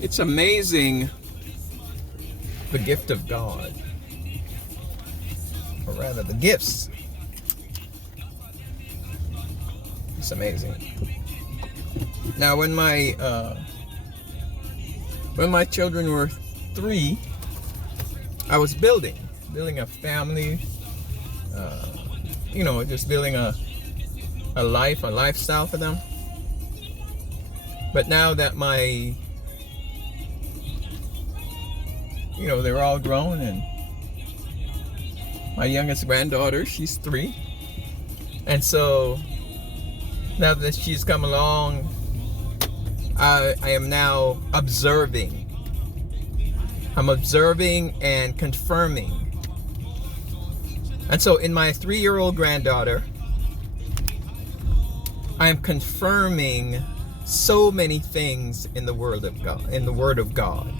It's amazing the gift of God, or rather the gifts. It's amazing. Now, when my children were 3, I was building a family. Just building a lifestyle for them. But now that they're all grown, and my youngest granddaughter, she's 3, and so now that she's come along, I am now observing. I'm observing and confirming. And so in my 3-year-old granddaughter, I am confirming so many things in the Word of God.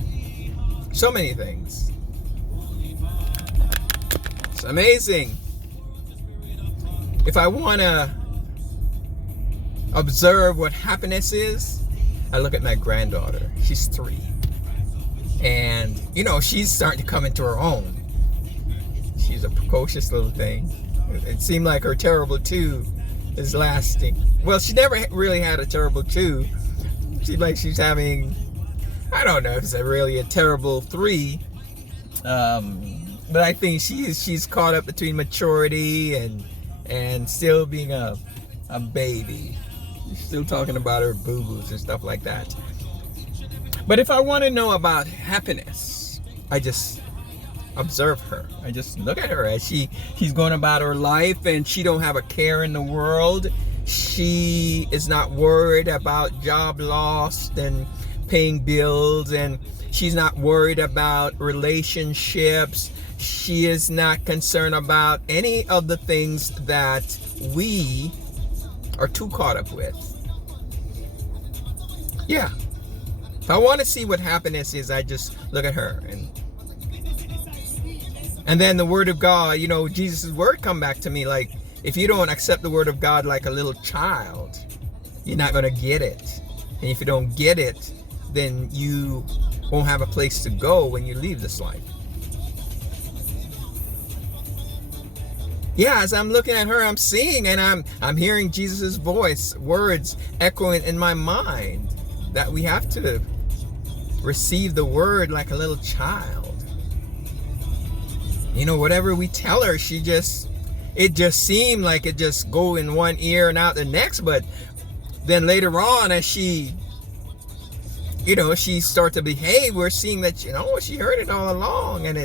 So many things. It's amazing. If I want to observe what happiness is, I look at my granddaughter. She's 3. And, she's starting to come into her own. She's a precocious little thing. It seemed like her terrible 2 is lasting. Well, she never really had a terrible 2. Seems like she's having, I don't know if it's really a terrible 3. But I think she's caught up between maturity and still being a baby. She's still talking about her boo-boos and stuff like that. But if I want to know about happiness, I just observe her. I just look at her as she's going about her life, and she don't have a care in the world. She is not worried about job loss and paying bills, and she's not worried about relationships. She is not concerned about any of the things that we are too caught up with. Yeah. If I want to see what happiness is, I just look at her. And then the Word of God, Jesus' Word come back to me like, if you don't accept the Word of God like a little child, you're not going to get it. And if you don't get it, then you won't have a place to go when you leave this life. Yeah, as I'm looking at her, I'm seeing and I'm hearing Jesus' voice, words echoing in my mind, that we have to receive the Word like a little child. Whatever we tell her, it just seemed like it just go in one ear and out the next. But then later on, as she start to behave, we're seeing that, she heard it all along, and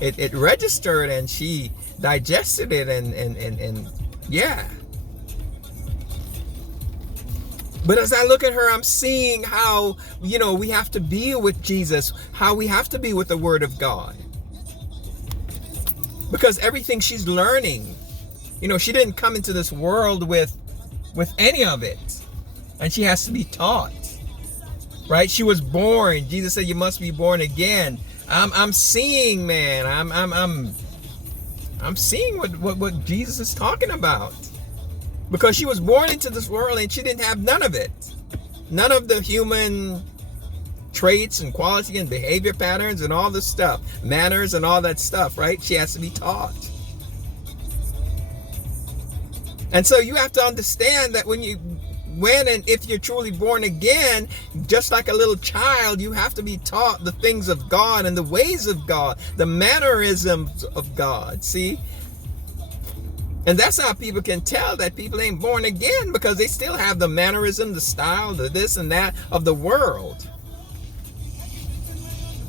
it registered, and she digested it, and yeah. But as I look at her, I'm seeing how, we have to be with Jesus, how we have to be with the Word of God. Because everything she's learning, she didn't come into this world with any of it. And she has to be taught. Right? She was born. Jesus said you must be born again. I'm seeing, man. I'm seeing what Jesus is talking about. Because she was born into this world and she didn't have none of it. None of the human traits and quality and behavior patterns and all this stuff. Manners and all that stuff, right? She has to be taught. And so you have to understand that when and if you're truly born again, just like a little child, you have to be taught the things of God and the ways of God, the mannerisms of God. See? And that's how people can tell that people ain't born again, because they still have the mannerism, the style, the this and that of the world.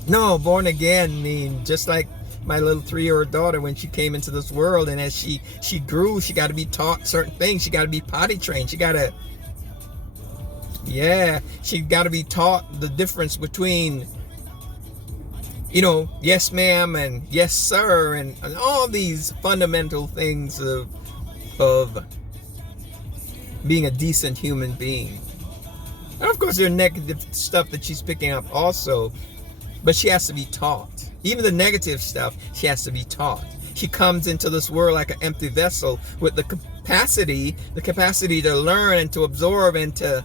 No, born again mean just like my little 3-year-old daughter when she came into this world, and as she grew, she got to be taught certain things. She got to be potty trained. She got to be taught the difference between, yes ma'am and yes sir, and all these fundamental things of being a decent human being. And of course there's negative stuff that she's picking up also, but she has to be taught. Even the negative stuff, she has to be taught. She comes into this world like an empty vessel with the capacity to learn and to absorb and to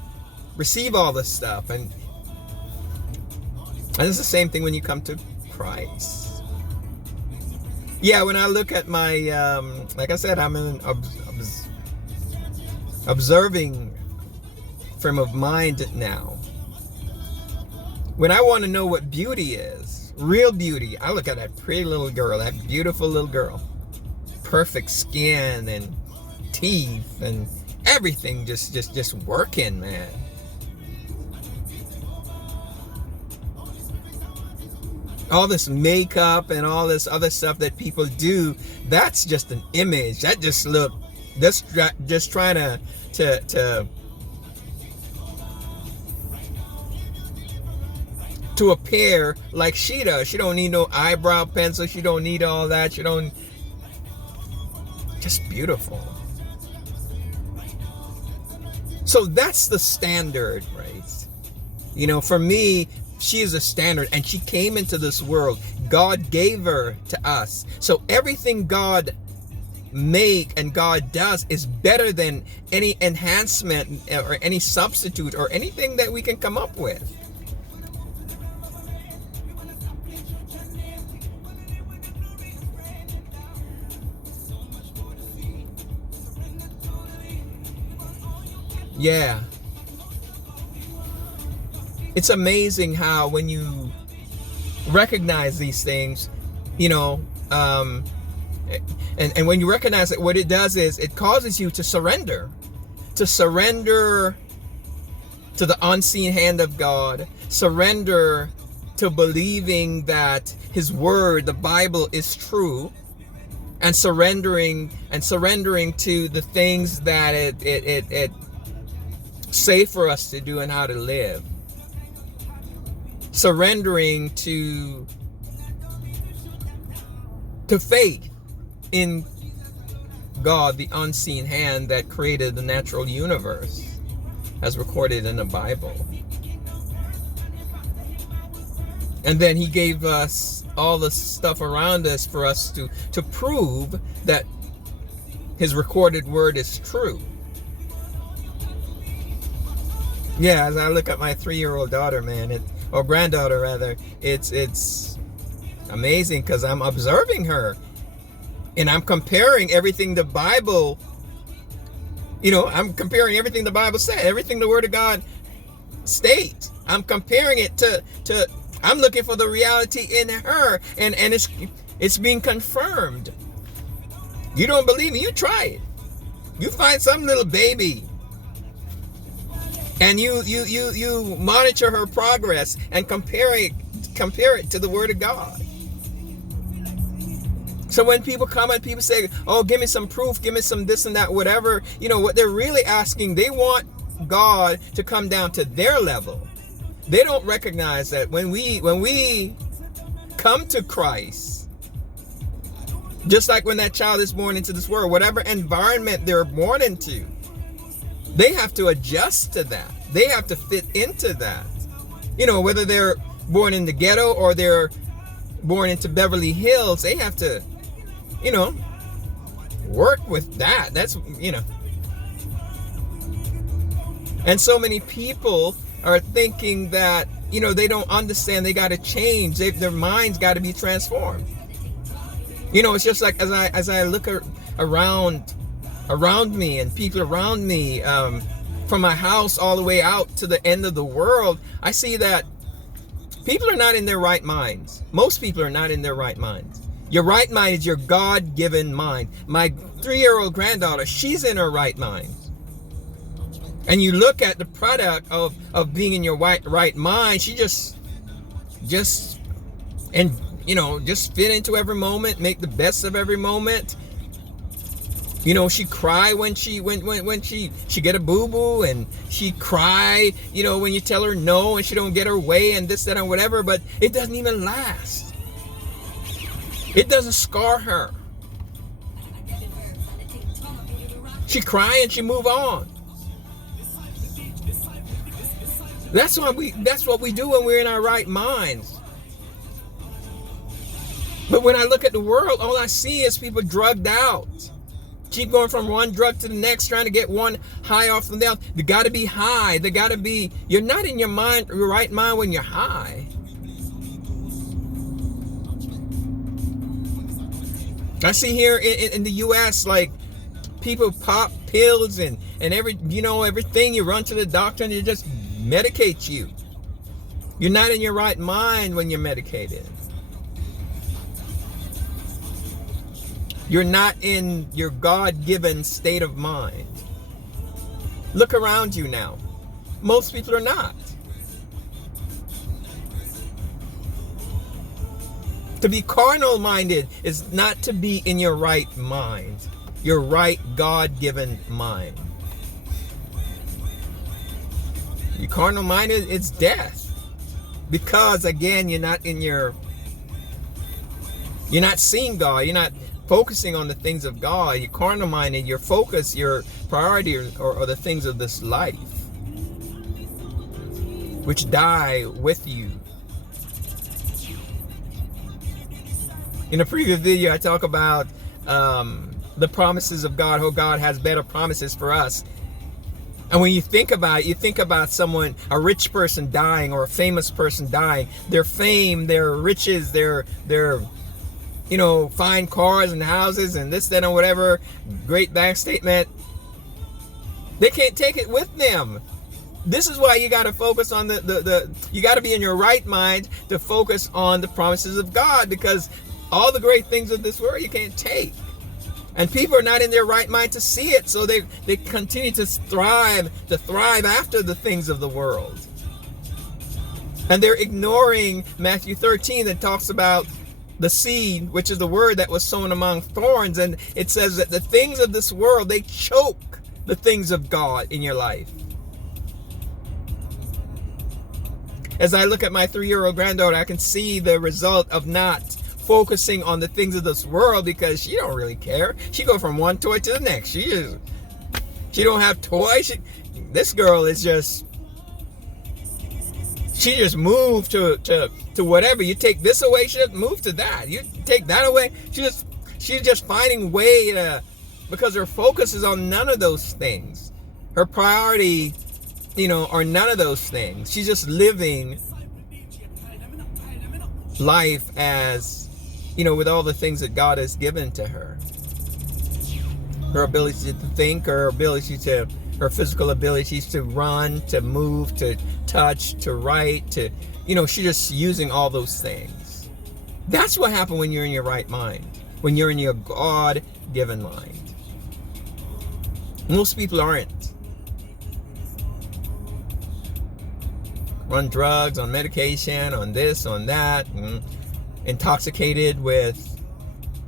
receive all this stuff. And And it's the same thing when you come to Christ. Yeah, when I look at my, like I said, I'm in an observing frame of mind now. When I want to know what beauty is, real beauty, I look at that pretty little girl, that beautiful little girl. Perfect skin and teeth and everything just working, man. All this makeup and all this other stuff that people do, that's just an image. That just look, just trying to appear like she does. She don't need no eyebrow pencil. She don't need all that. She don't. Just beautiful. So that's the standard, right? You know, for me, she is a standard, and she came into this world. God gave her to us. So everything God make and God does is better than any enhancement or any substitute or anything that we can come up with. Yeah. It's amazing how when you recognize these things, you know, and when you recognize it, what it does is it causes you to surrender to the unseen hand of God, surrender to believing that His Word, the Bible, is true, and surrendering to the things that it say for us to do and how to live. Surrendering to faith in God, the unseen hand that created the natural universe, as recorded in the Bible. And then He gave us all the stuff around us for us to prove that His recorded word is true. Yeah, as I look at my 3-year-old daughter, man, or granddaughter rather, it's amazing because I'm observing her and I'm comparing everything the Bible, you know, I'm comparing everything the Bible said, everything the Word of God states. I'm comparing it to I'm looking for the reality in her, and it's being confirmed. You don't believe me? You try it. You find some little baby and you monitor her progress and compare it to the Word of God. So when people come and people say, oh, give me some proof, give me some this and that, whatever, you know, what they're really asking, they want God to come down to their level. They don't recognize that when we come to Christ, just like when that child is born into this world, whatever environment they're born into, they have to adjust to that. They have to fit into that. You know, whether they're born in the ghetto or they're born into Beverly Hills, they have to, you know, work with that. That's, you know. And so many people are thinking that, you know, they don't understand, they got to change. Their minds got to be transformed. You know, it's just like as I look around me and people around me, from my house all the way out to the end of the world, I see that people are not in their right minds. Most people are not in their right minds. Your right mind is your God-given mind. My 3-year-old granddaughter, she's in her right mind. And you look at the product of being in your right mind, she just and you know, just fit into every moment, make the best of every moment. You know, she cry when she get a boo-boo, and she cry, you know, when you tell her no and she don't get her way and this, that, and whatever, but it doesn't even last. It doesn't scar her. She cry and she move on. That's what we do when we're in our right minds. But when I look at the world, all I see is people drugged out. Keep going from one drug to the next, trying to get one high off from the other. They got to be high. They got to be. You're not in your right mind when you're high. I see here in the U.S. like people pop pills and everything. You run to the doctor and they just medicate you. You're not in your right mind when you're medicated. You're not in your God-given state of mind. Look around you now. Most people are not. To be carnal minded is not to be in your right mind. Your right God-given mind. Your carnal minded, it's death. Because again, you're not seeing God. You're not focusing on the things of God. You're carnal minded. Your focus, your priority are the things of this life, which die with you. In a previous video, I talk about the promises of God, how God has better promises for us. And when you think about it, you think about someone, a rich person dying or a famous person dying. Their fame, their riches, their fine cars and houses and this, that, and whatever, great bank statement. They can't take it with them. This is why you got to focus on you got to be in your right mind to focus on the promises of God, because all the great things of this world you can't take. And people are not in their right mind to see it, so they continue to thrive after the things of the world. And they're ignoring Matthew 13 that talks about the seed, which is the word that was sown among thorns. And it says that the things of this world, they choke the things of God in your life. As I look at my 3-year-old granddaughter, I can see the result of not focusing on the things of this world, because she don't really care. She go from one toy to the next. She don't have toys. This girl is she just moved to whatever. You take this away, she just moved to that. You take that away, she's just finding way to, because her focus is on none of those things. Her priority, are none of those things. She's just living life as, with all the things that God has given to her. Her ability to think, her physical abilities to run, to move, to touch, to write, she's just using all those things. That's what happens when you're in your right mind, when you're in your God-given mind. Most people aren't. On drugs, on medication, on this, on that, intoxicated with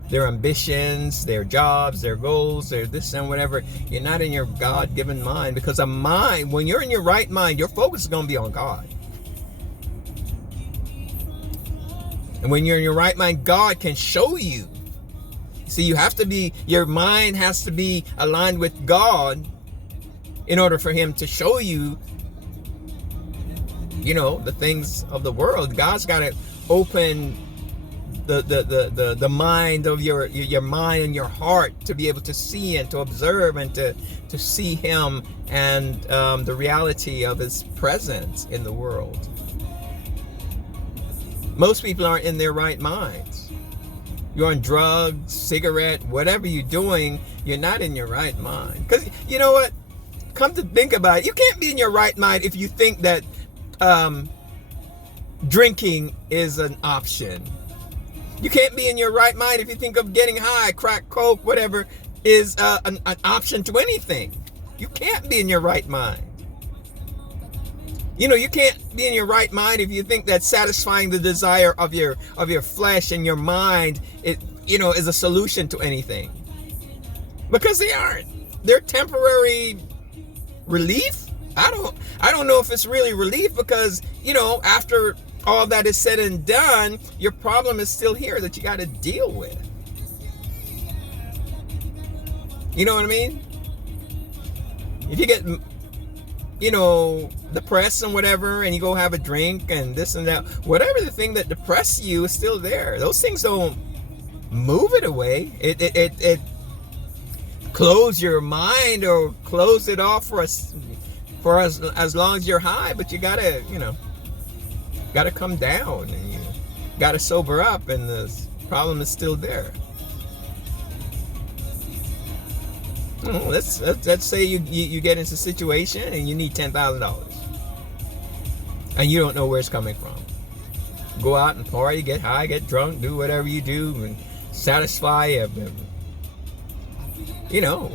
their ambitions, their jobs, their goals, their this and whatever. You're not in your God-given mind, because a mind, when you're in your right mind, your focus is going to be on God. And when you're in your right mind, God can show you. See, your mind has to be aligned with God in order for Him to show you, the things of the world. God's got to open the mind of your mind and your heart to be able to see and to observe and to see Him and the reality of His presence in the world. Most people aren't in their right minds. You're on drugs, cigarette, whatever you're doing, you're not in your right mind. Because you know what? Come to think about it, you can't be in your right mind if you think that drinking is an option. You can't be in your right mind if you think of getting high, crack, coke, whatever is an option to anything. You can't be in your right mind. You can't be in your right mind if you think that satisfying the desire of your flesh and your mind, is a solution to anything. Because they aren't. They're temporary relief. I don't know if it's really relief, because after all that is said and done, your problem is still here that you got to deal with. You know what I mean? If you get depressed and whatever, and you go have a drink and this and that, whatever the thing that depresses you is still there. Those things don't move it away. It close your mind or close it off for as long as you're high, but you gotta come down and you gotta sober up, and the problem is still there. Let's say you get into a situation and you need $10,000, and you don't know where it's coming from. Go out and party, get high, get drunk, do whatever you do, and satisfy you know,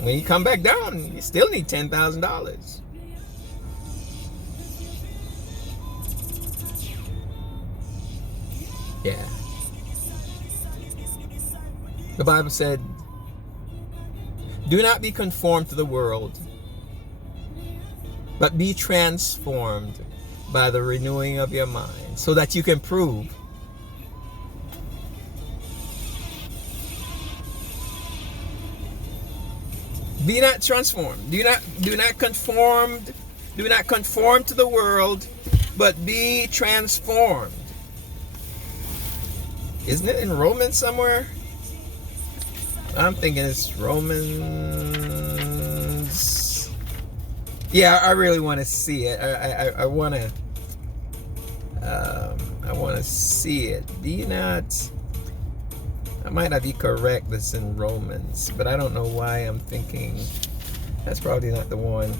when you come back down, you still need $10,000. Yeah. The Bible said, do not be conformed to the world, but be transformed by the renewing of your mind, so that you can prove be not transformed. Do not conform to the world, but be transformed. Isn't it in Romans somewhere? I'm thinking it's Romans. Yeah, I really want to see it. I want to see it. Be not. I might not be correct. That's in Romans, but I don't know why I'm thinking that's probably not the one.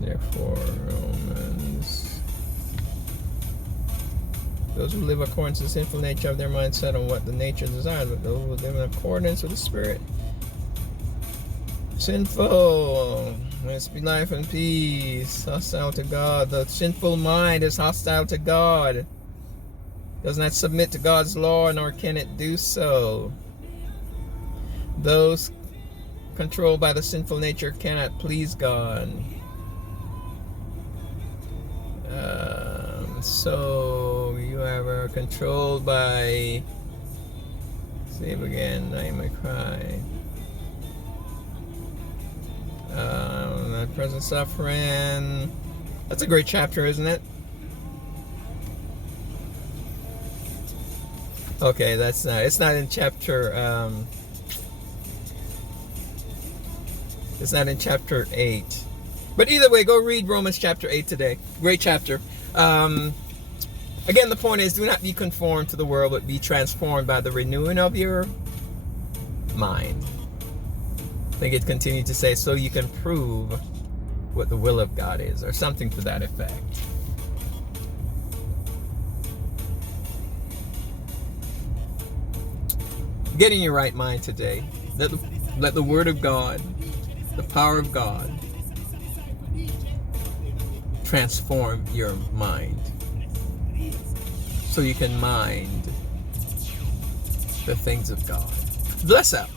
Therefore, Romans. Those who live according to the sinful nature of their mind set on what the nature desires, but those who live in accordance with the Spirit. Sinful must be life and peace, hostile to God. The sinful mind is hostile to God, does not submit to God's law, nor can it do so. Those controlled by the sinful nature cannot please God. So you are controlled by, save again, I may cry. Present suffering. That's a great chapter, isn't it? Okay, that's not. It's not in chapter. It's not in chapter 8. But either way, go read Romans chapter 8 today. Great chapter. Again, the point is, do not be conformed to the world, but be transformed by the renewing of your mind. I think it continued to say, so you can prove what the will of God is, or something to that effect. Get in your right mind today. Let the Word of God, the power of God, transform your mind, so you can mind the things of God. Bless up.